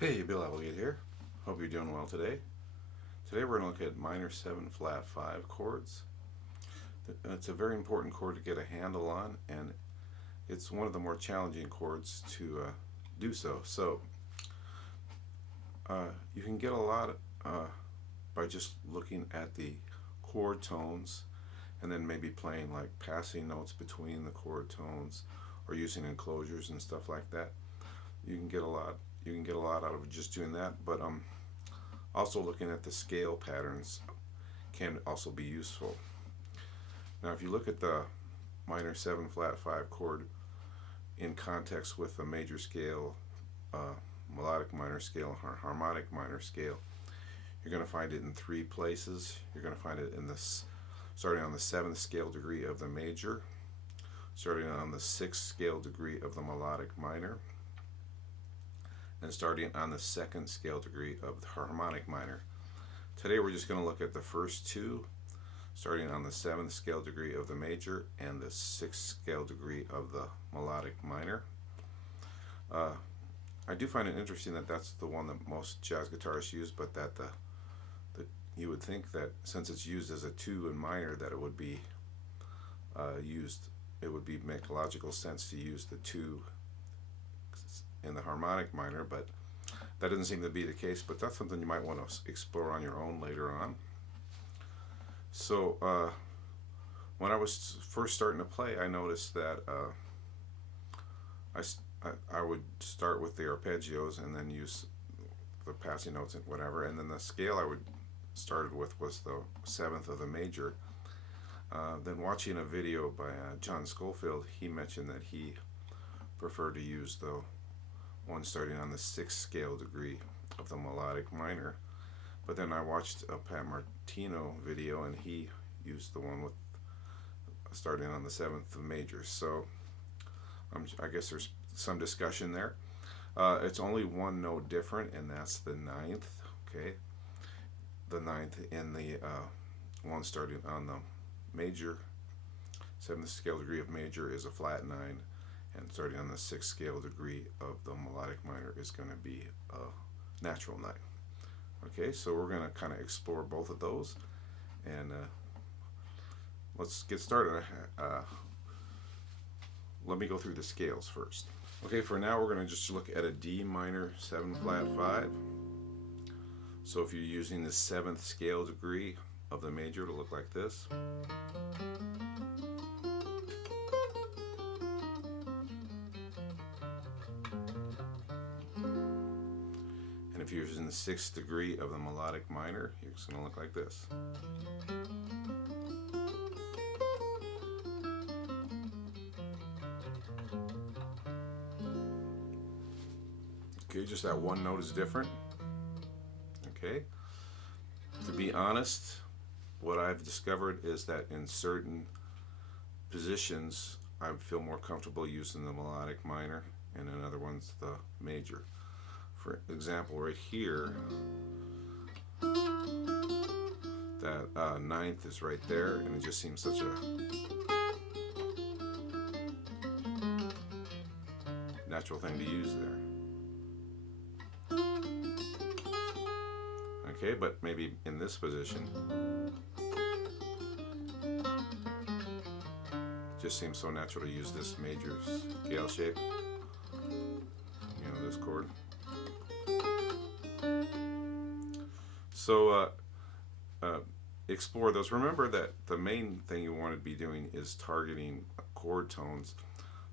Hey, Bill Applegate here. Hope you're doing well today. Today we're going to look at minor 7 flat 5 chords. It's a very important chord to get a handle on, and it's one of the more challenging chords to do so. You can get a lot by just looking at the chord tones and then maybe playing like passing notes between the chord tones or using enclosures and stuff like that. You can get a lot. You can get a lot out of just doing that, but also looking at the scale patterns can also be useful. Now, if you look at the minor 7 flat 5 chord in context with the major scale, melodic minor scale, or harmonic minor scale, you're going to find it in three places. You're going to find it in this, starting on the 7th scale degree of the major, starting on the 6th scale degree of the melodic minor, and starting on the 2nd scale degree of the harmonic minor. Today we're just going to look at the first two, starting on the 7th scale degree of the major and the 6th scale degree of the melodic minor. I do find it interesting that that's the one that most jazz guitarists use, but that you would think that since it's used as a 2 in minor, that it would be make logical sense to use the 2 in the harmonic minor, but that doesn't seem to be the case. But that's something you might want to explore on your own later on. So when I was first starting to play, I noticed that I would start with the arpeggios and then use the passing notes and whatever, and then the scale I would started with was the 7th of the major. Then watching a video by John Schofield, he mentioned that he preferred to use the one starting on the 6th scale degree of the melodic minor. But then I watched a Pat Martino video, and he used the one with starting on the 7th of major. So I guess there's some discussion there. It's only one note different, and that's the 9th. Okay, the 9th in the one starting on the major 7th scale degree of major is a flat 9, and starting on the 6th scale degree of the melodic minor is going to be a natural 9. Okay, so we're going to kind of explore both of those, and let's get started. Let me go through the scales first. Okay, for now we're going to just look at a D minor 7 flat 5. So if you're using the 7th scale degree of the major, it'll look like this. And if you're using the 6th degree of the melodic minor, it's going to look like this. Okay, just that one note is different. Okay. To be honest, what I've discovered is that in certain positions, I feel more comfortable using the melodic minor, and in other ones, the major. For example, right here, that 9th is right there, and it just seems such a natural thing to use there. Okay, but maybe in this position, it just seems so natural to use this major scale shape, this chord. So explore those. Remember that the main thing you want to be doing is targeting chord tones.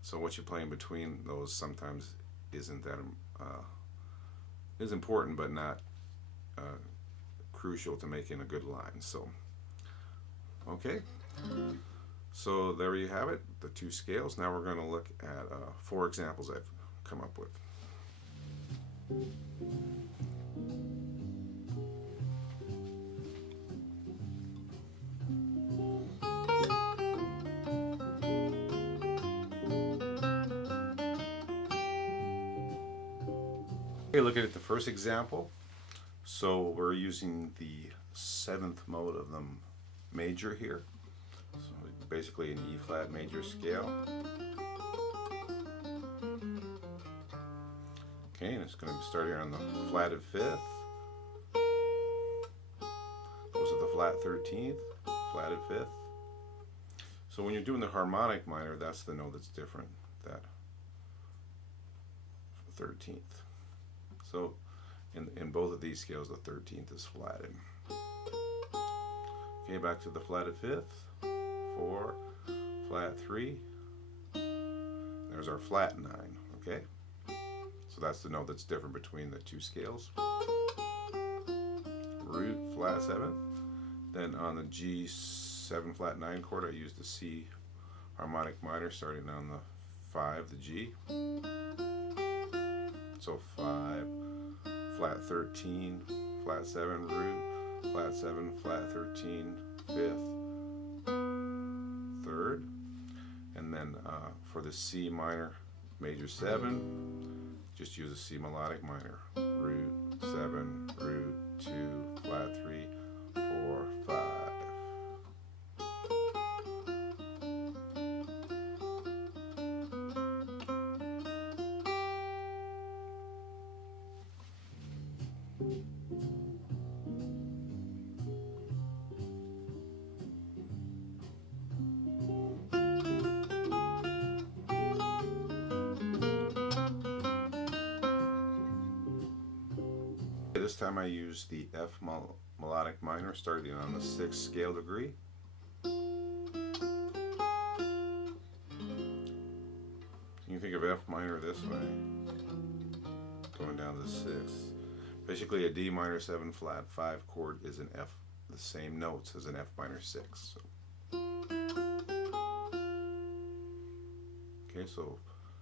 So what you play in between those sometimes isn't that is important, but not crucial to making a good line. So okay, so there you have it, the two scales. Now we're going to look at 4 examples I've come up with. Okay, looking at the first example. So we're using the 7th mode of the major here. So basically an E flat major scale. Okay, and it's going to start here on the flatted 5th. Goes to the flat 13th, flatted 5th. So when you're doing the harmonic minor, that's the note that's different, that 13th. So in both of these scales, the 13th is flatted. Okay, back to the flatted 5th, 4, flat 3. There's our flat 9, okay? So that's the note that's different between the two scales. Root, flat 7th. Then on the G7 flat 9 chord, I use the C harmonic minor starting on the 5, the G. So 5, flat 13, flat 7, root, flat 7, flat 13, 5th, 3rd. And then for the C minor major 7, just use a C melodic minor. Root, 7, root, 2, flat 3, 4, 5. This time I use the F melodic minor starting on the 6th scale degree. You can think of F minor this way, going down to the 6th. Basically a D minor 7 flat 5 chord is an F, the same notes as an F minor 6. So. Okay, so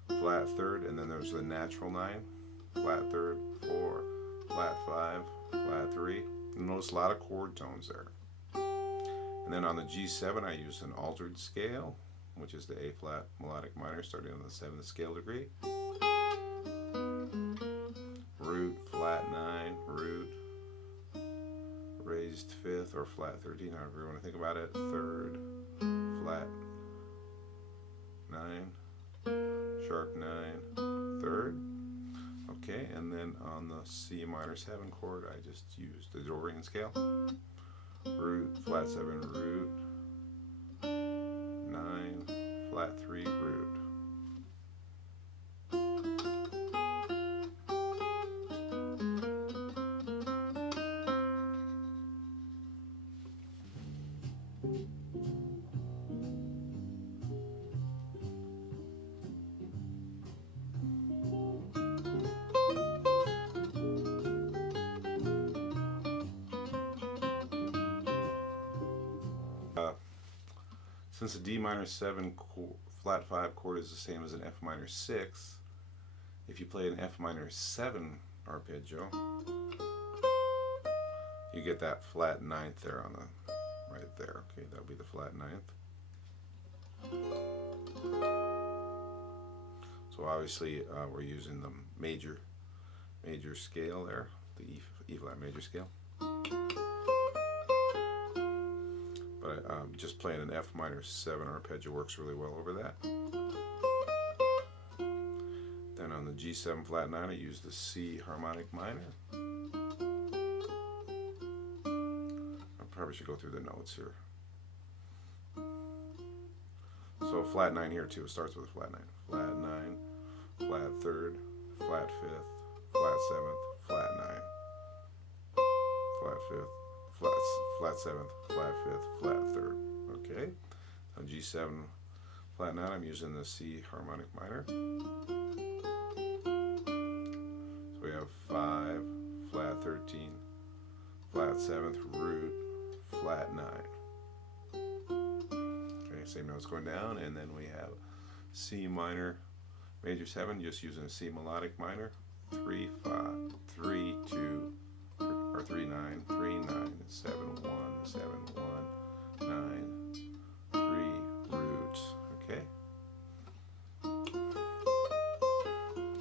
flat 3rd, and then there's the natural 9, flat 3rd, 4, flat 5, flat 3. And notice a lot of chord tones there. And then on the G7 I use an altered scale, which is the A flat melodic minor starting on the 7th scale degree. Root, flat 9, root, raised 5th or flat 13, however you want to think about it, 3rd, flat 9, sharp 9, 3rd. Okay, and then on the C minor 7 chord, I just use the Dorian scale. Root, flat 7, root, 9, flat 3, root. Since the D minor 7 flat 5 chord is the same as an F minor 6, if you play an F minor 7 arpeggio, you get that flat 9th there on the right there. Okay, that'll be the flat 9th. So obviously we're using the major scale there, the E flat major scale. But just playing an F minor 7 arpeggio works really well over that. Then on the G7 flat 9 I use the C harmonic minor. I probably should go through the notes here. So flat 9 here too, it starts with a flat 9. Flat 9, flat 3rd, flat 5th, flat 7th, flat 9, flat 5th, flat 7th, flat 5th, flat 3rd. Okay, on G7 flat 9 I'm using the C harmonic minor. So we have 5, flat 13, flat 7th, root, flat 9. Okay, same notes going down, and then we have C minor major 7, just using a C melodic minor. 3, 5, 3, 2, or 3, 9, 3, 9, 7, 1, 7, 1, 9, 3, root. Okay.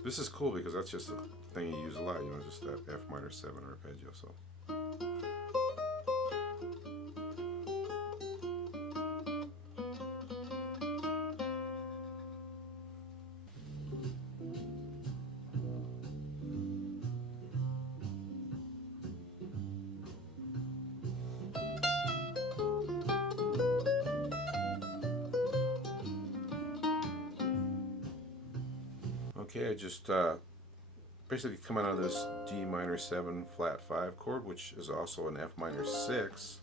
This is cool because that's just a thing you use a lot, you know, just that F minor 7 arpeggio. So. Okay, I just basically coming out of this D minor 7 flat 5 chord, which is also an F minor 6,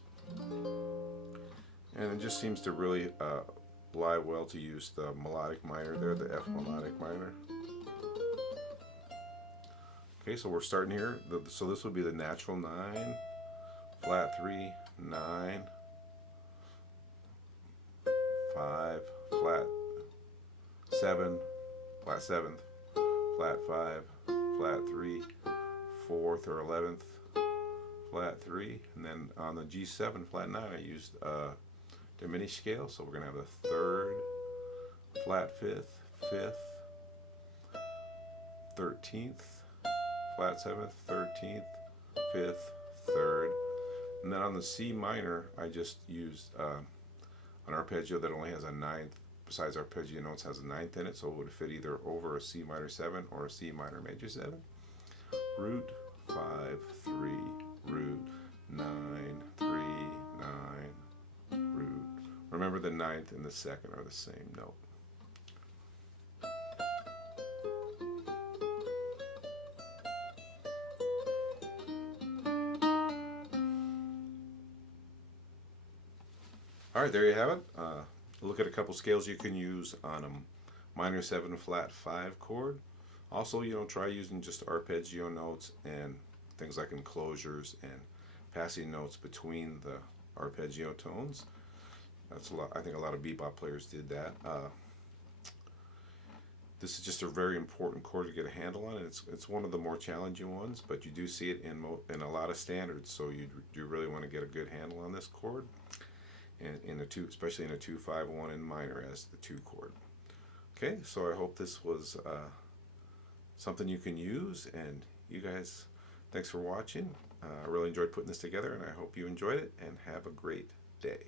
and it just seems to really lie well to use the melodic minor there, the F melodic minor. Okay, so we're starting here. So this would be the natural 9, flat 3, 9, 5, flat 7, flat 7th, flat 5, flat 3, 4th or 11th, flat 3, and then on the G7 flat 9 I used diminished scale, so we're going to have the 3rd, flat 5th, 5th, 13th, flat 7th, 13th, 5th, 3rd, and then on the C minor I just used an arpeggio that only has a 9th, besides arpeggio notes, has a 9th in it, so it would fit either over a C minor 7 or a C minor major 7. Root 5, 3, root 9, 3, 9, root. Remember the 9th and the 2nd are the same note. Alright, there you have it. Look at a couple scales you can use on a minor 7 flat 5 chord. Also, try using just arpeggio notes and things like enclosures and passing notes between the arpeggio tones. That's a lot. I think a lot of bebop players did that. This is just a very important chord to get a handle on. It's one of the more challenging ones, but you do see it in a lot of standards. So you really want to get a good handle on this chord, and especially in a 2-5-1 in minor as the 2 chord. Okay, so I hope this was something you can use, and you guys, thanks for watching. I really enjoyed putting this together, and I hope you enjoyed it, and have a great day.